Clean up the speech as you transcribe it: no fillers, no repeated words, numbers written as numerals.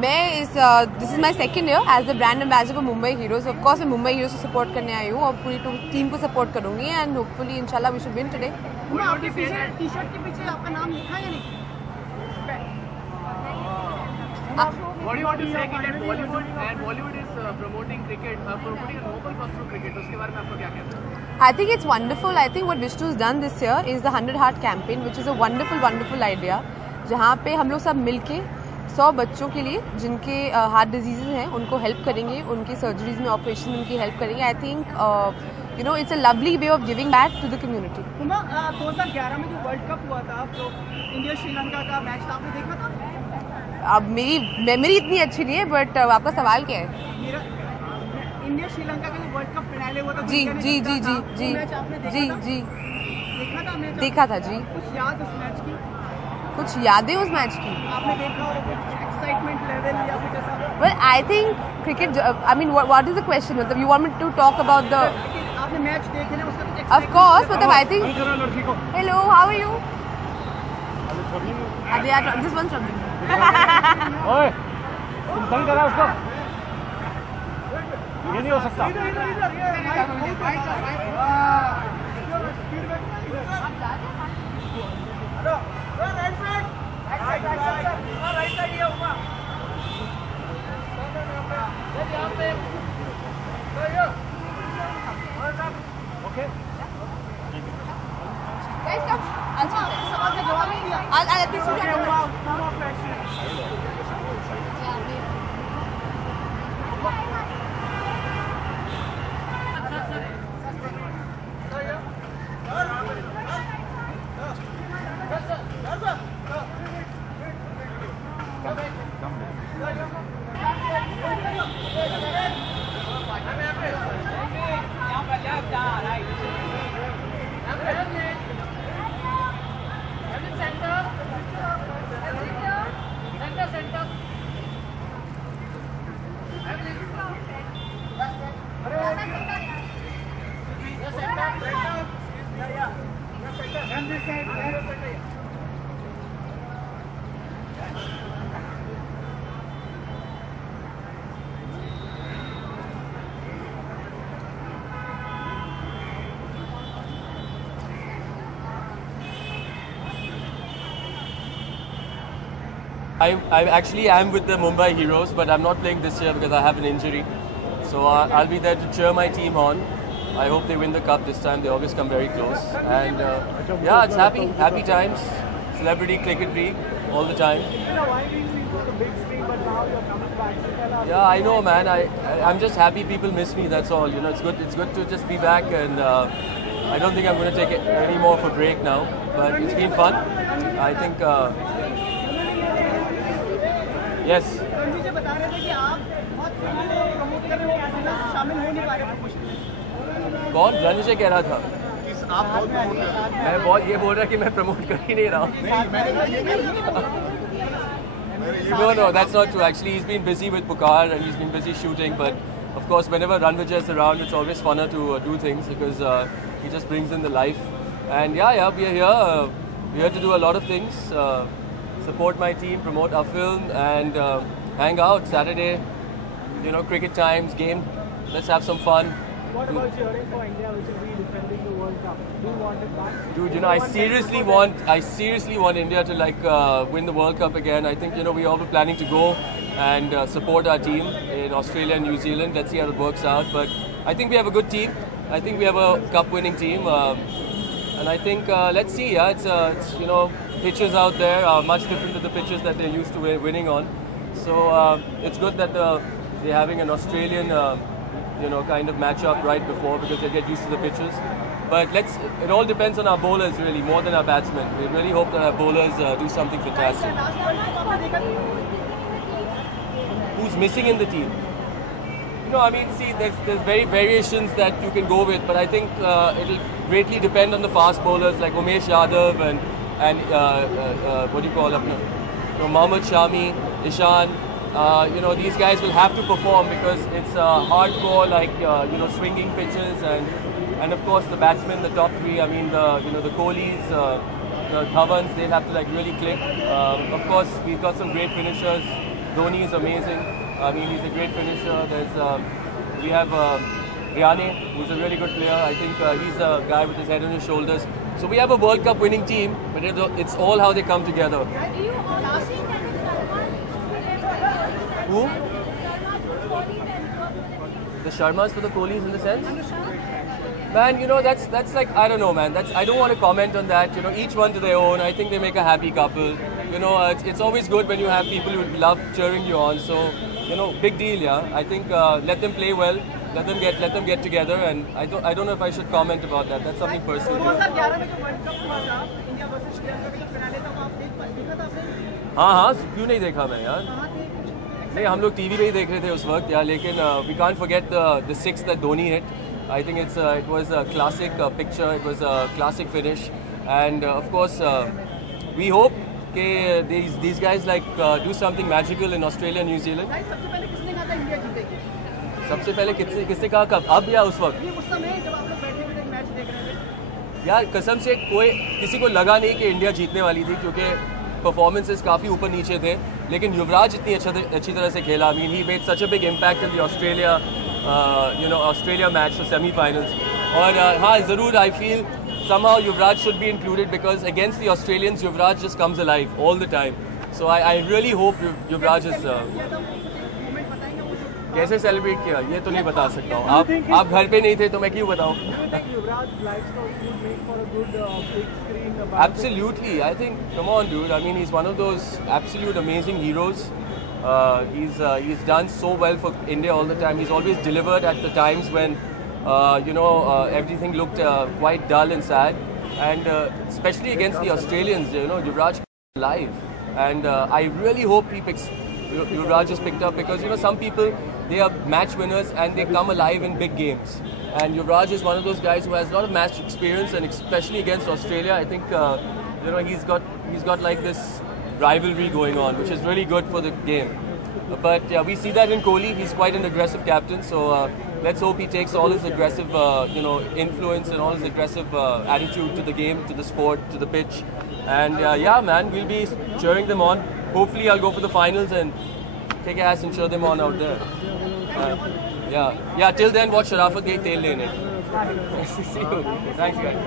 This is my second year as the brand ambassador for Mumbai Heroes. Of course मैं Mumbai heroes को support करने आई हूँ और पूरी टीम को सपोर्ट करूंगी एंड होपफुली इंशाल्लाह वी शुड विन टुडे। आपके पीछे टी-शर्ट के पीछे आपका नाम लिखा है या नहीं? What do you want to say that Bollywood is promoting cricket, promoting a noble cause through cricket? उसके बारे में आपको क्या कहना है? I think it's wonderful. I think what Vishnu's done this year is the 100 Heart campaign, which is a wonderful idea. जहाँ पे हम लोग सब मिलके 100 बच्चों के लिए जिनके हार्ट डिजीजेज हैं उनको हेल्प करेंगे, उनकी सर्जरीज में ऑपरेशन में उनकी हेल्प करेंगे। I think you know it's a lovely way of giving back to the community. 2011 में जो वर्ल्ड कप हुआ था, जो इंडिया श्रीलंका का मैच था, आपने देखा था? अब मेरी मेमोरी इतनी अच्छी नहीं है, बट आपका सवाल क्या है? मेरा इंडिया श्रीलंका का जो वर्ल्ड कप फिनाले हुआ था, जी जी जी जी जी मैच आपने देखा जी था? जी देखा था मैच? देखा था जी। कुछ याद उस मैच की? कुछ यादें उस मैच की? आपने देखा और कुछ एक्साइटमेंट लेवल या कुछ ऐसा? Well, I think cricket. I mean, what is the question? मतलब, you want me to talk about the? आपने मैच देखे ना, उसका कुछ Of course, मतलब I think. Hello, how are you? They are. This one's from me. ओए, तुम सही करा उसको। ये नहीं हो सकता। Okay. Guys, come. I'll let you shoot it. I actually am with the Mumbai Heroes, but I'm not playing this year because I have an injury. So I'll be there to cheer my team on. I hope they win the cup this time. They always come very close. And yeah, it's happy times. Celebrity cricket league all the time. Yeah, I know, man. I'm just happy people miss me. That's all. You know, it's good to just be back, and I don't think I'm going to take it any more of a break now. But it's been fun. I think. Yes. कौन? रणविजय कह रहा था मैं बहुत ये बोल रहा कि मैं प्रमोट कर ही नहीं रहा हूँ. No, that's not true. Actually, he's been busy with Pukar and he's been busy shooting. But of course, whenever Ranvijay is around, it's always funner to do things because he just brings in the life. And yeah, we are here. We're here to do a lot of things. Support my team, promote our film, and hang out Saturday. You know, cricket times, game. Let's have some fun. What about cheering for India, which will be defending the World Cup? Do you want it back? Dude, you know, I seriously want India to win the World Cup again. I think, you know, we all were planning to go and support our team in Australia and New Zealand. Let's see how it works out. But I think we have a good team. I think we have a cup-winning team, and I think let's see. Yeah, it's you know, pitches out there are much different to the pitches that they're used to winning on. So it's good that they're having an Australian, you know, kind of match-up right before because they get used to the pitches. But it all depends on our bowlers really, more than our batsmen. We really hope that our bowlers do something fantastic. Who's missing in the team? You know, I mean, see, there's very variations that you can go with, but I think it'll greatly depend on the fast bowlers like Umesh Yadav and what do you call them? You know, Mohammad Shami, Ishan. You know, these guys will have to perform because it's hardcore, like you know, swinging pitches, and of course the batsmen, the top three. I mean, the Kohlis, the Dhawans, they'll have to like really click. Of course, we've got some great finishers. Dhoni is amazing. I mean, he's a great finisher. We have Riane, who's a really good player. I think he's a guy with his head on his shoulders. So we have a World Cup winning team, but it's all how they come together. Who? The Sharmas for the Kohlis in the sense? Man, you know, that's like, I don't know, man. I don't want to comment on that. You know, each one to their own. I think they make a happy couple. You know, it's always good when you have people who love cheering you on. So, you know, big deal, yeah. I think let them play well. Let them get together, and I don't know if I should comment about that. That's something personal. 2011 में जो world cup हुआ था India versus Sri Lanka का finale था, वो आप देखा था आपने? हाँ, क्यों नहीं देखा मैं यार? नहीं, हम लोग टीवी पे ही देख रहे थे उस वक्त यार, लेकिन we can't forget the six that Dhoni hit. I think it was a classic picture. It was a classic finish, and of course we hope that these guys do something magical in Australia and New Zealand. सबसे पहले किसने कहा था India जीतेगी? सबसे पहले किसने कहा कब? अब या उस वक्त? ये उस समय जब आप लोग बैठे हुए मैच देख रहे थे। यार कसम से किसी को लगा नहीं कि इंडिया जीतने वाली थी, क्योंकि परफॉर्मेंसेस काफ़ी ऊपर नीचे थे, लेकिन युवराज इतनी अच्छी तरह से खेला. I mean, he made such a big impact in the Australia match, the semi-finals. और हाँ ज़रूर I feel somehow Yuvraj should be included because against the Australians Yuvraj just comes alive all the time. So I really hope Yuvraj is. कैसे celebrate किया ये तो नहीं बता सकता हूँ. आप घर पे नहीं थे तो मैं क्यों बताऊँ? Absolutely, I think. Come on, dude. I mean, he's one of those absolute amazing heroes. He's done so well for India all the time. He's always delivered at the times when everything looked quite dull and sad, and especially against the Australians. You know, Yuvraj live, and I really hope Yuvraj is picked up because some people, they are match winners and they come alive in big games. And Yuvraj is one of those guys who has a lot of match experience, and especially against Australia, I think he's got like this rivalry going on, which is really good for the game. But yeah, we see that in Kohli. He's quite an aggressive captain, so let's hope he takes all his aggressive influence and all his aggressive attitude to the game, to the sport, to the pitch. And yeah, man, we'll be cheering them on. Hopefully, I'll go for the finals and kick ass and cheer them on out there. Yeah. Till then, watch Sharafat Tel lane. See you. Thanks, guys.